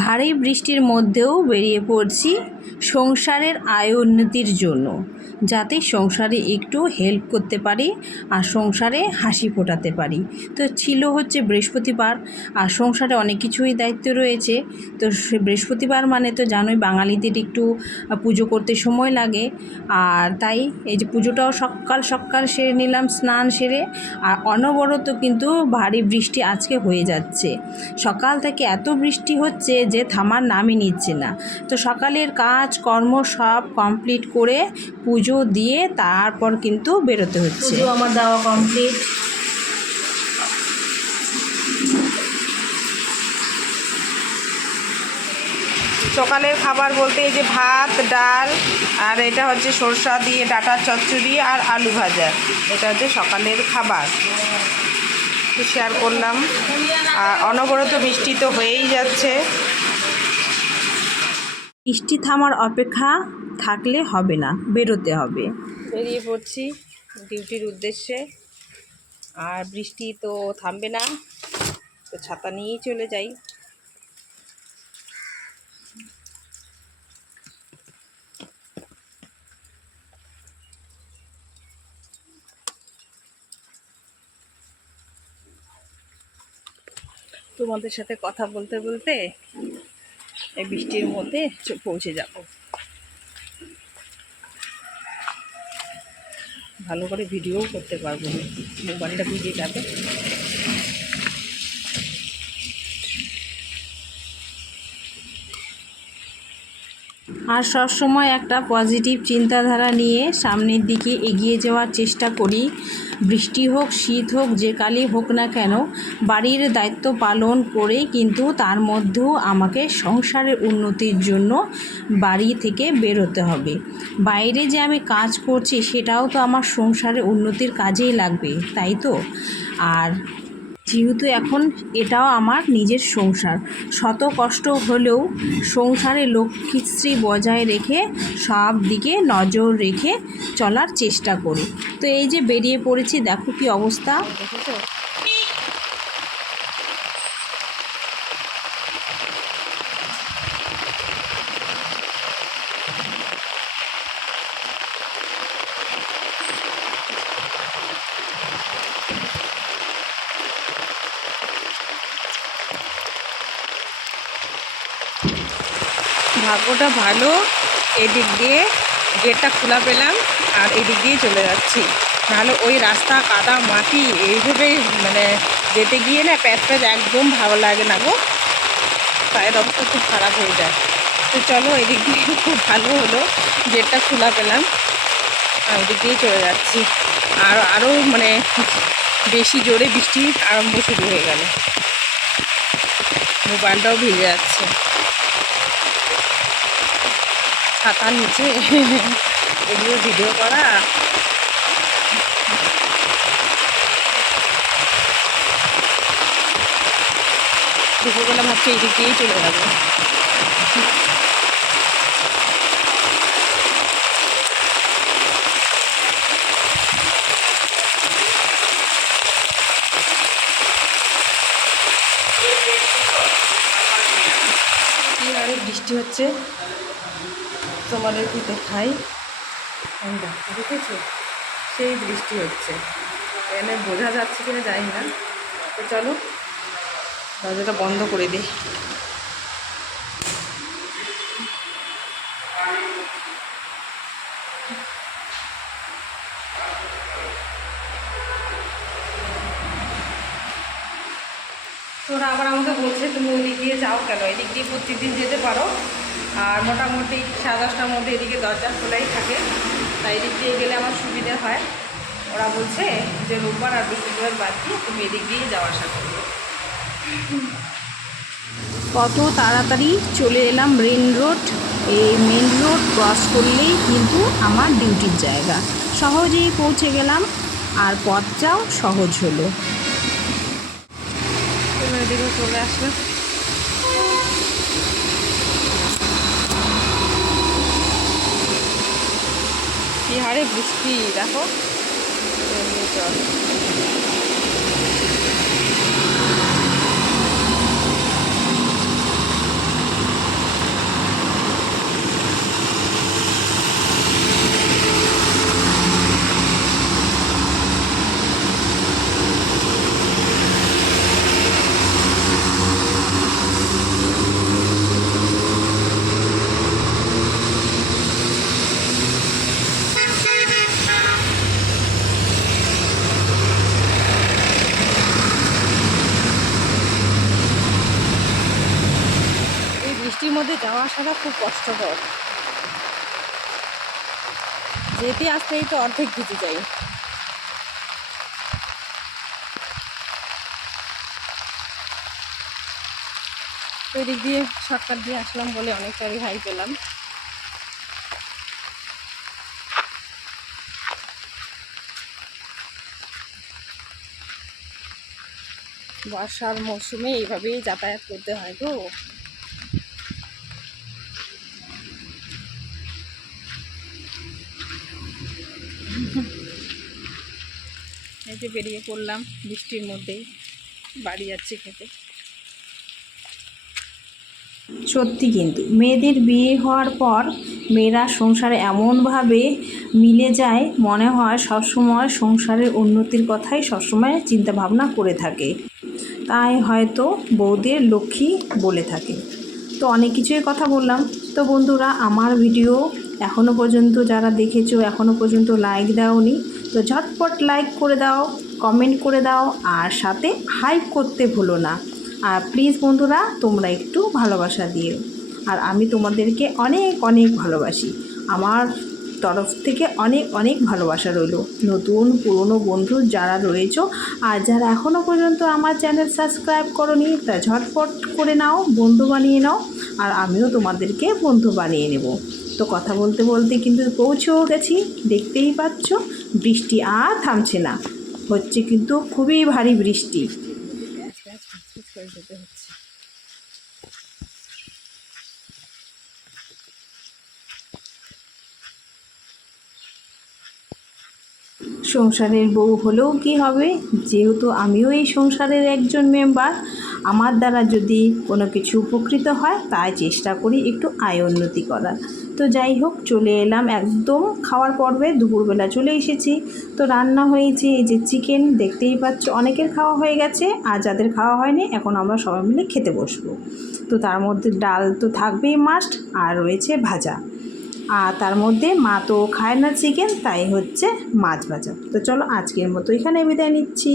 ভারী বৃষ্টির মধ্যেও বেরিয়ে পড়ছি সংসারের আয় উন্নতির জন্য, যাতে সংসারে একটু হেল্প করতে পারি আর সংসারে হাসি ফোটাতে পারি। তো ছিল হচ্ছে বৃহস্পতিবার, আর সংসারে অনেক কিছুই দায়িত্ব রয়েছে। তো বৃহস্পতিবার মানে তো জানোই বাঙালিদের একটু পুজো করতে সময় লাগে, আর তাই এই যে পুজোটাও সকাল সকাল সেরে নিলাম স্নান সেরে। আর অনবরত কিন্তু ভারী বৃষ্টি আজকে হয়ে যাচ্ছে, সকাল থেকে এত বৃষ্টি হচ্ছে যে থামার নামই নিচ্ছে না। তো সকালের কাজ কর্ম সব কমপ্লিট করে পুজো দিয়ে তারপর কিন্তু বেরোতে হচ্ছে। পুজো আমার দেওয়া কমপ্লিট। সকালের খাবার বলতে এই যে ভাত ডাল, আর এটা হচ্ছে সরষা দিয়ে ডাঁটার চচ্চড়ি আর আলু ভাজা, এটা হচ্ছে সকালের খাবার। শেয়ার করলাম। আর অনবরত বৃষ্টি তো হয়েই যাচ্ছে, বৃষ্টি থামার অপেক্ষা থাকলে হবে না, বেরোতে হবে। বেরিয়ে পড়ছি ডিউটির উদ্দেশ্যে, আর বৃষ্টি তো থামবে না, তো ছাতা নিয়েই চলে যাই। তোমাদের সাথে কথা বলতে বলতে এই বৃষ্টির মধ্যে পৌঁছে যাব। ভালো করে ভিডিওও করতে পারবো না, মোবাইলটা ভিজে যাবে। আর সবসময় একটা পজিটিভ চিন্তাধারা নিয়ে সামনের দিকে এগিয়ে যাওয়ার চেষ্টা করি। বৃষ্টি হোক শীত হোক যে কালই হোক না কেন, বাড়ির দায়িত্ব পালন করে কিন্তু তার মধ্যেও আমাকে সংসারের উন্নতির জন্য বাড়ি থেকে বেরোতে হবে। বাইরে যে আমি কাজ করছি সেটাও তো আমার সংসারের উন্নতির কাজেই লাগবে, তাই তো? আর যেহেতু এখন এটাও আমার নিজের সংসার, শত কষ্ট হলেও সংসারে লক্ষ্মীশ্রী বজায় রেখে সব দিকে নজর রেখে চলার চেষ্টা করি। তো এই যে বেরিয়ে পড়েছি, দেখো কি অবস্থা। ভাগ্যটা ভালো, এদিক দিয়ে গেটটা খোলা পেলাম আর এদিক দিয়ে চলে যাচ্ছি। নাহলে ওই রাস্তা কাদা মাটি এইভাবে মানে যেতে গিয়ে না প্যাচ একদম ভালো লাগে না গো, পায়ের অবস্থা খুব খারাপ হয়ে যায়। তো চলো এদিক দিয়ে খুব ভালো হলো, গেটটা খোলা পেলাম আর ওদিক দিয়ে চলে যাচ্ছি। আর আরও মানে বেশি জোরে বৃষ্টি আরম্ভ শুরু হয়ে গেল, মোবাইলটাও ভিজে যাচ্ছে। ছাতার নিচে এগুলো ভিডিও করা, দুপুরবেলা ভাবছি এই দিক দিয়েই চলে যাবো। কি হারে বৃষ্টি হচ্ছে তোমাদেরকে দেখাই। দেখেছো সেই বৃষ্টি হচ্ছে, এখানে বোঝা যাচ্ছে কিনা জানি না। তো চলো দরজাটা বন্ধ করে দিই। তোরা আবার আমাকে বলছে তুমি ওই দিক দিয়ে যাও কেন, এদিক দিয়ে প্রত্যেকদিন যেতে পারো, আর মোটামুটি 10:30টার মধ্যে এদিকে দরজা খোলাই থাকে, তাই এদিক দিয়ে গেলে আমার সুবিধা হয়। ওরা বলছে যে রোববার আর বৃহস্পতিবার বাদ দিয়ে তুমি এদিক দিয়ে যাওয়া আসা করবে। কত তাড়াতাড়ি চলে এলাম মেন রোড। এই মেন রোড ক্রস করলেই কিন্তু আমার ডিউটির জায়গা, সহজেই পৌঁছে গেলাম আর পথটাও সহজ হলো। এদিকে চলে আসলো, কি হারে বৃষ্টি দেখো। চল মধ্যে যাওয়া আসাটা খুব কষ্টকর, যেতে আসতেই তো অর্ধেক ভিজে যাই। তো এদিক দিয়ে শর্টকাট দিয়ে আসলাম বলে অনেকটা রেহাই পেলাম। বর্ষার মৌসুমে এইভাবেই যাতায়াত করতে হয় তো। এই যে বেরিয়ে পড়লাম বৃষ্টির মধ্যেই, বাড়ি যাচ্ছি খেতে। সত্যি কিন্তু মেয়েদের বিয়ে হওয়ার পর মেয়েরা সংসারে এমনভাবে মিলে যায়, মনে হয় সবসময় সংসারের উন্নতির কথাই সবসময় চিন্তা ভাবনা করে থাকে, তাই হয়তো বউদের লক্ষ্মী বলে থাকে। তো অনেক কিছুই কথা বললাম। তো বন্ধুরা, আমার ভিডিও এখনও পর্যন্ত যারা দেখেছো এখনও পর্যন্ত লাইক দাওনি, তো ঝটপট লাইক করে দাও, কমেন্ট করে দাও, আর সাথে হাইপ করতে ভুলো না। আর প্লিজ বন্ধুরা, তোমরা একটু ভালোবাসা দিও, আর আমি তোমাদেরকে অনেক অনেক ভালোবাসি। আমার তরফ থেকে অনেক অনেক ভালোবাসা রইল। নতুন পুরনো বন্ধু যারা রয়েছো আর যারা এখনও পর্যন্ত আমার চ্যানেল সাবস্ক্রাইব করোনি, তা ঝটপট করে নাও, বন্ধু বানিয়ে নাও, আর আমিও তোমাদেরকে বন্ধু বানিয়ে নেব। তো কথা বলতে বলতে কিন্তু পৌঁছেও গেছি, দেখতেই পাচ্ছ বৃষ্টি আর থামছে না, হচ্ছে কিন্তু খুবই ভারী বৃষ্টি। সংসারের বউ হলেও কি হবে, যেহেতু আমিও এই সংসারের একজন মেম্বার, আমার দ্বারা যদি কোনো কিছু উপকৃত হয় তাই চেষ্টা করি একটু আয় উন্নতি করার। তো যাই হোক, চলে এলাম একদম খাওয়ার পর্বে, দুপুরবেলা চলে এসেছি। তো রান্না হয়েছে এই যে চিকেন, দেখতেই পাচ্ছ অনেকের খাওয়া হয়ে গেছে, আর যাদের খাওয়া হয়নি এখন আমরা সবাই মিলে খেতে বসবো। তো তার মধ্যে ডাল তো থাকবেই মাস্ট, আর রয়েছে ভাজা, আর তার মধ্যে মা তো খায় না চিকেন, তাই হচ্ছে মাছ ভাজা। তো চলো আজকের মতো এখানে বিদায় নিচ্ছি।